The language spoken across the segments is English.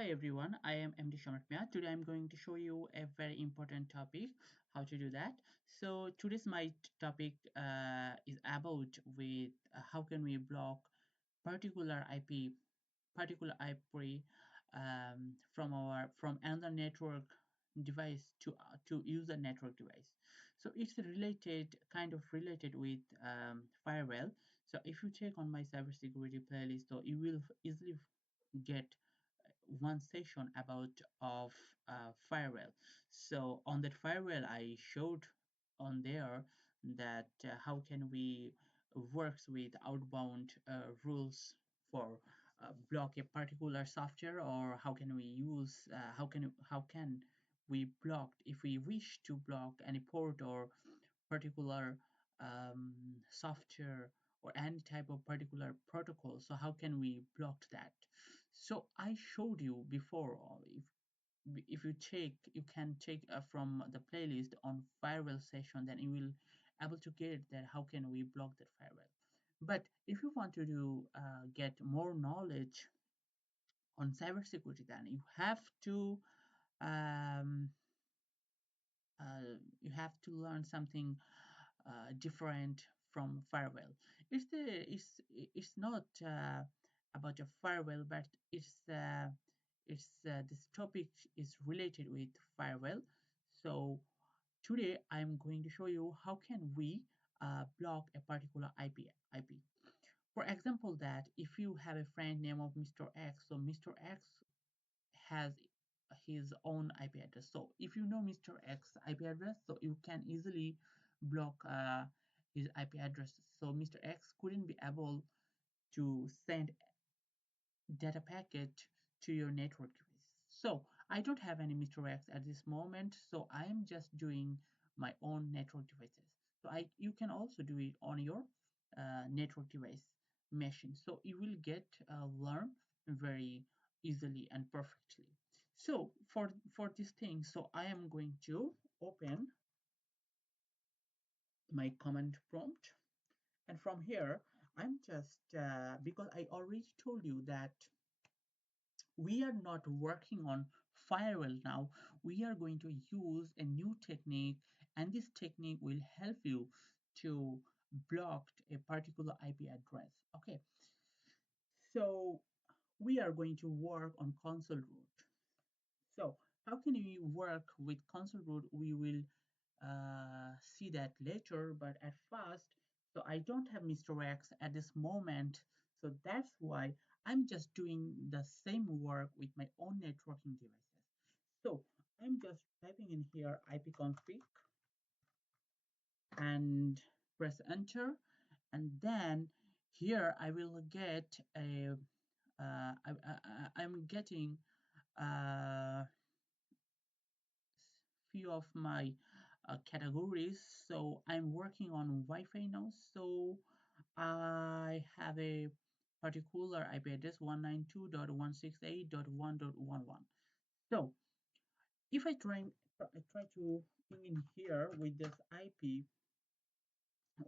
Hi everyone, I am MD SHAMRAT MIAH. Today I'm going to show you a very important topic, how to do that. So today's my topic is about with how can we block particular IP, particular IP from another network device to user network device. So it's related, kind of related with firewall. So if you check on my cybersecurity playlist, so you will easily get one session about of firewall. So on that firewall I showed on there that how can we works with outbound rules for block a particular software, or how can we use how can we block if we wish to block any port or particular software or any type of particular protocol. So how can we block that? So I showed you before, if you check, you can check from the playlist on firewall session, then you will able to get that how can we block that firewall. But if you want to do get more knowledge on cybersecurity, then um, you have to learn something different from firewall. It's not about a firewall, but this topic is related with firewall. So today I'm going to show you how can we block a particular IP. For example, that if you have a friend name of Mr. X, so Mr. X has his own IP address. So if you know Mr. X IP address, so you can easily block his IP address. So Mr. X couldn't be able to send data packet to your network device. So I don't have any Mr. X at this moment, so I am just doing my own network devices. So you can also do it on your network device machine. So you will get learn very easily and perfectly. So for this thing, so I am going to open my command prompt, and from here I'm just because I already told you that we are not working on firewall now. We are going to use a new technique, and this technique will help you to block a particular IP address. Okay, so we are going to work on console root. So how can we work with console root? We will see that later, but at first, so I don't have Mr. X at this moment, so that's why I'm just doing the same work with my own networking devices. So I'm just typing in here ipconfig and press enter, and then here I will get a I'm getting a few of my categories. So I'm working on Wi-Fi now. So I have a particular IP address 192.168.1.11. So if I try to ping in here with this IP,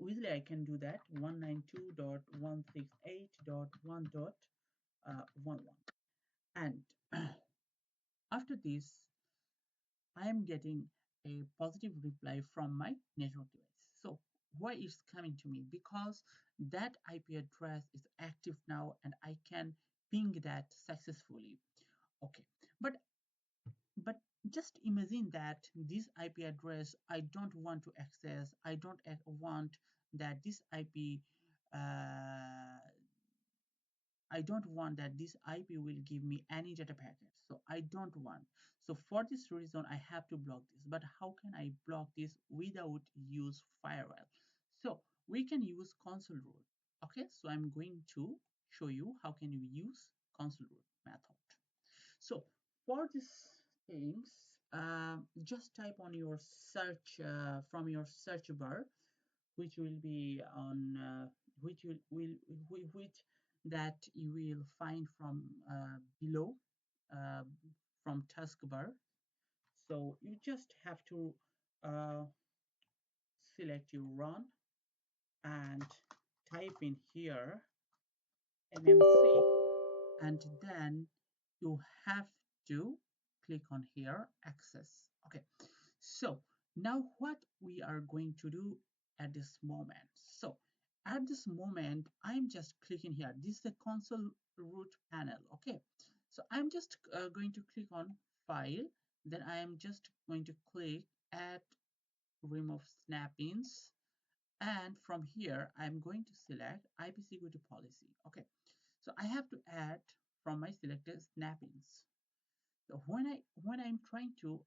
easily I can do that 192.168.1.11. And after this, I am getting a positive reply from my network device. So why it's coming to me? Because that IP address is active now and I can ping that successfully. Okay, but but just imagine that this IP address I don't want to access. I don't want that this IP I don't want that this IP will give me any data packets. So I don't want. So for this reason, I have to block this. But how can I block this without use firewall? So we can use console root. Okay, so I'm going to show you how can you use console root method. So for these things, just type on your search from your search bar, which will be on which that you will find from below uh, from taskbar. So you just have to uh, select your run and type in here MMC, and then you have to click on here access. Okay, so now what we are going to do at this moment. So at this moment, I'm just clicking here. This is the console root panel. Okay, so I'm just going to click on file. Then I am just going to click add remove snap-ins. And from here, I'm going to select IP security policy. Okay, so I have to add from my selected snap-ins. So when I'm trying to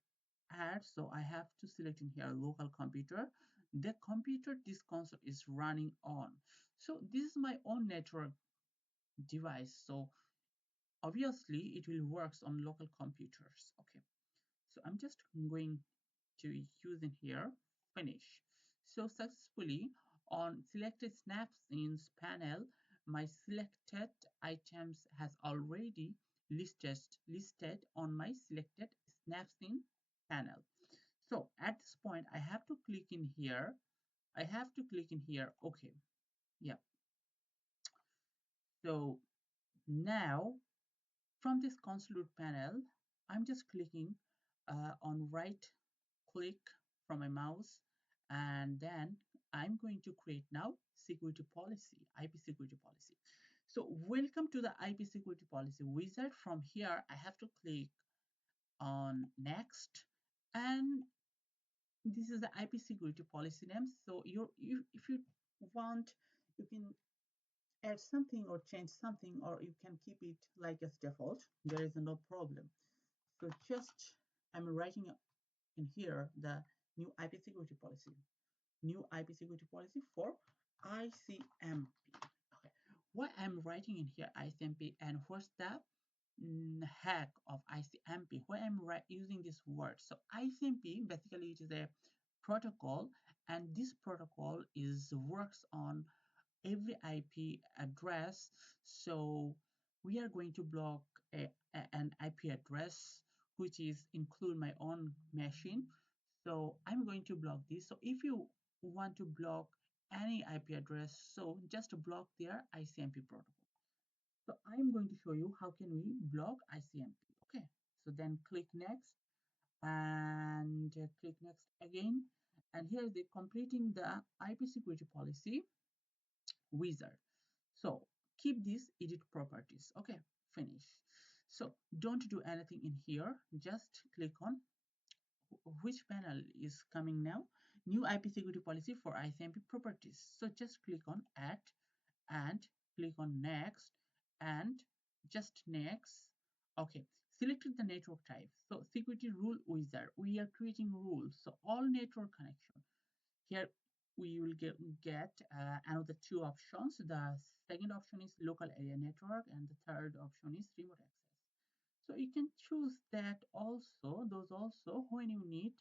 add, so I have to select in here local computer. The computer this console is running on. So this is my own network device. So obviously it will works on local computers. Okay. So I'm just going to use in here finish. So successfully on selected snap-ins panel, my selected items has already listed on my selected snap-in panel. So at this point, I have to click in here. I have to click in here. Okay. Yeah. So now from this console panel, I'm just clicking on right click from my mouse, and then I'm going to create now security policy, IP security policy. So welcome to the IP security policy wizard. From here, I have to click on next, and this is the IP security policy name. So if you want, you can add something or change something, or you can keep it like as default. There is no problem. So just I'm writing in here the new IP security policy. New IP security policy for ICMP. Okay, what I'm writing in here ICMP, and what's the hack of ICMP? Why I'm using this word? So ICMP basically it is a protocol, and this protocol is works on every IP address. So we are going to block an IP address which is include my own machine. So I'm going to block this. So if you want to block any IP address, so just block their ICMP protocol. So I'm going to show you how can we block ICMP. Okay, so then click next, and click next again, and here is the completing the IP security policy wizard. So keep this edit properties. Okay, finish. So don't do anything in here, just click on which panel is coming now, new IP security policy for ICMP properties. So just click on add and click on next and just next. Okay, selected the network type. So security rule wizard, we are creating rules. So all network connection. Here we will get another two options. The second option is local area network, and the third option is remote access. So you can choose that also, those also when you need,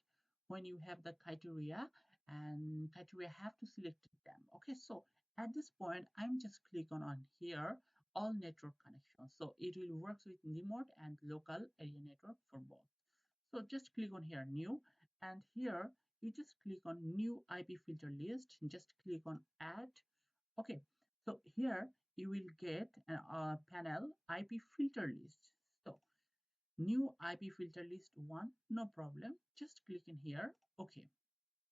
when you have the criteria, and criteria have to select them. Okay, so at this point, I'm just click on here, all network connections. So it will work with remote and local area network for both. So just click on here, new, and here you just click on new IP filter list, just click on add. Okay, so here you will get a panel IP filter list. So new IP filter list one, no problem. Just click in here. Okay,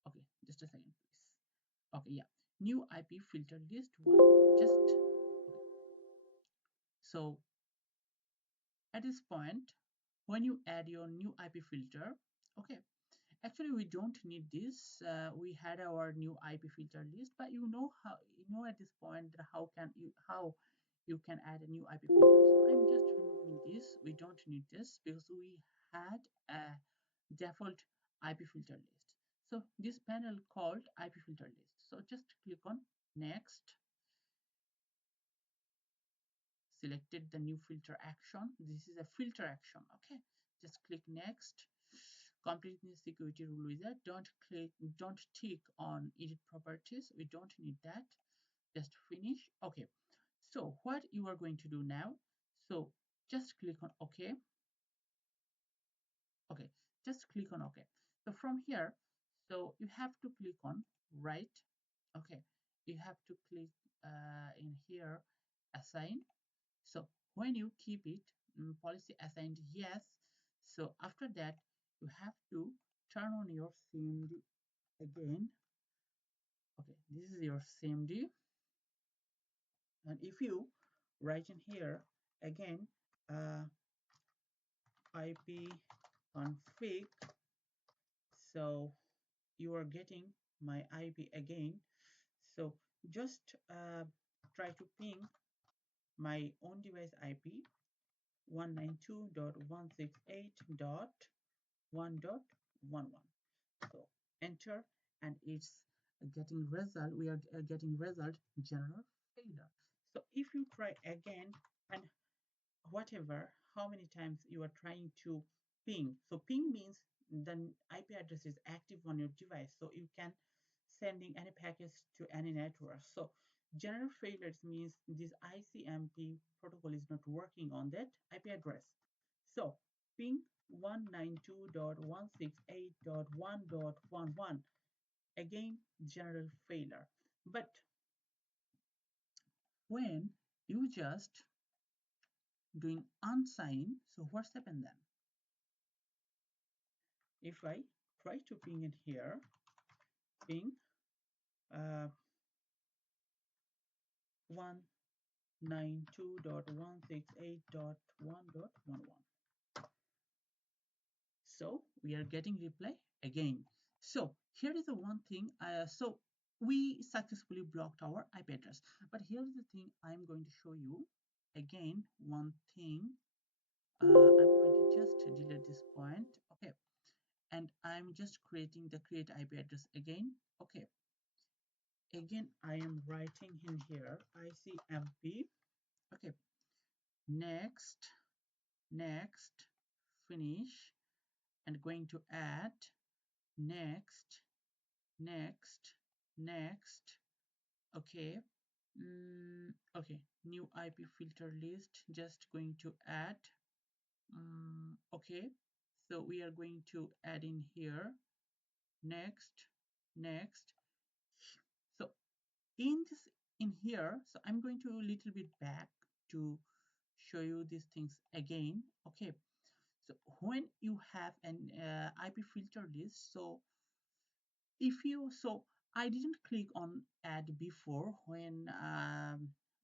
okay, just a second, please. Okay, yeah, new IP filter list one. Just okay. So at this point, when you add your new IP filter, okay, actually we don't need this. We had our new IP filter list, but you know how, you know at this point that how you can add a new IP filter. So I'm just removing this. We don't need this because we had a default IP filter list. So this panel called IP filter list. So just click on next. Selected the new filter action. This is a filter action. Okay, just click next. Complete the security rule wizard. Don't tick on edit properties. We don't need that. Just finish. Okay, so what you are going to do now, so just click on OK. Okay, just click on OK. So from here, so you have to click on right. Okay, you have to click in here assign. So when you keep it policy assigned yes, So after that, you have to turn on your CMD again. Okay, this is your CMD, and if you write in here again IP config, so you are getting my IP again. So just try to ping my own device IP 192.168.1.11. So enter, and it's getting result. We are getting result general failure. So if you try again, and whatever, how many times you are trying to ping. So ping means the IP address is active on your device, so you can sending any package to any network. So general failures means this ICMP protocol is not working on that IP address. So ping 192.168.1.11, again general failure. But when you just doing unsign, so what's happened then? If I try to ping in here, ping 192.168.1.11, so we are getting reply again. So here is the one thing. So we successfully blocked our IP address. But here is the thing. I'm going to show you again one thing. I'm going to just delete this point. Okay, and I'm just creating the create IP address again. Okay, again I am writing in here ICMP. Okay, next, next, finish, and going to add next, next, next. Okay, okay, new IP filter list, just going to add. Okay, so we are going to add in here next, next. So in this, in here, so I'm going to a little bit back to show you these things again. Okay, so when you have an IP filter list, so if you, so I didn't click on add before when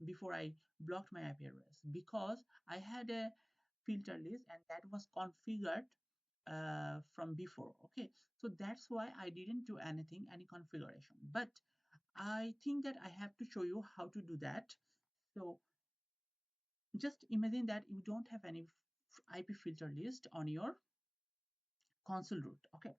before I blocked my IP address, because I had a filter list and that was configured from before. Okay, so that's why I didn't do anything, any configuration. But I think that I have to show you how to do that. So just imagine that you don't have any IP filter list on your console root. Okay,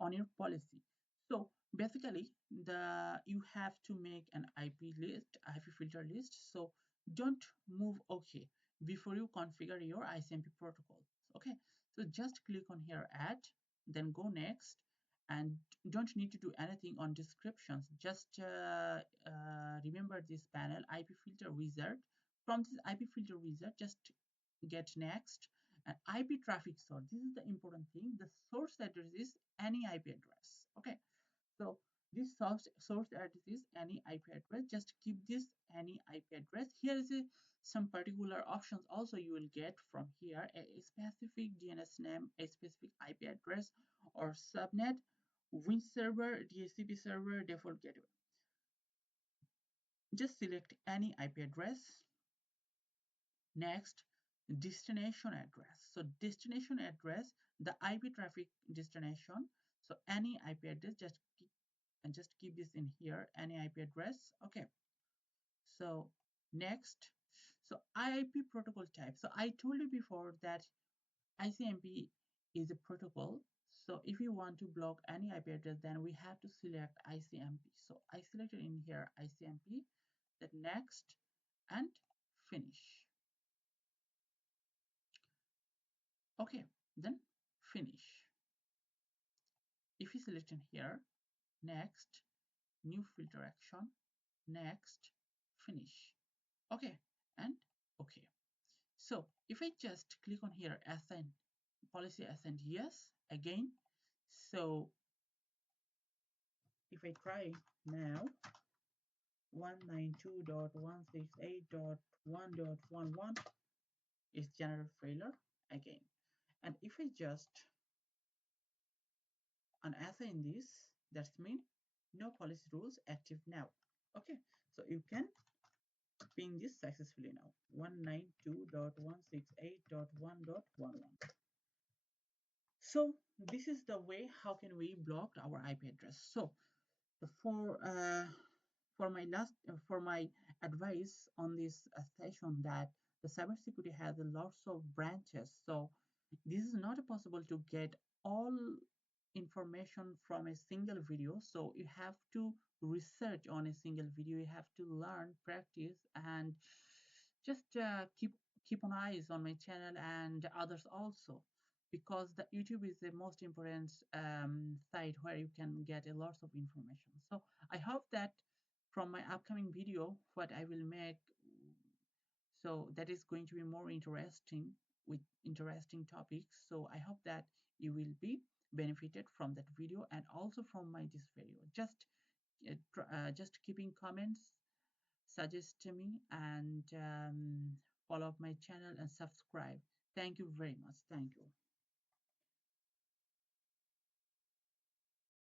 on your policy. So basically you have to make an IP list, IP filter list. So don't move okay before you configure your ICMP protocol. Okay, so just click on here add, then go next, and don't need to do anything on descriptions. Just remember this panel IP filter wizard. From this IP filter wizard, just get next. And IP traffic source, this is the important thing. The source address is any IP address. Okay, so this source address is any IP address. Just keep this any IP address. Here is some particular options also you will get from here: a specific DNS name, a specific IP address or subnet, Win server, DHCP server, default gateway. Just select any IP address. Next, destination address. So destination address, the IP traffic destination. So any IP address, just keep this in here, any IP address. Okay, so next, so IP protocol type. So I told you before that ICMP is a protocol. So if you want to block any IP address, then we have to select ICMP. So I selected in here ICMP, then next, and finish. Okay, then finish. If you select in here, next, new filter action, next, finish. Okay, and okay. So if I just click on here, assign, policy assign yes, again. So if I try now, 192.168.1.11 is general failure again. And if I just unassign this, that's mean no policy rules active now. Okay, so you can ping this successfully now. 192.168.1.11. So this is the way how can we block our IP address. So for my last for my advice on this session, that the cybersecurity has a lots of branches, so this is not possible to get all information from a single video. So you have to research on a single video, you have to learn, practice, and just keep on eyes on my channel and others also, because the YouTube is the most important site where you can get a lot of information. So I hope that from my upcoming video, what I will make, so that is going to be more interesting with interesting topics. So I hope that you will be benefited from that video and also from my this video. Just keeping comments, suggest to me, and follow up my channel and subscribe. Thank you very much. Thank you.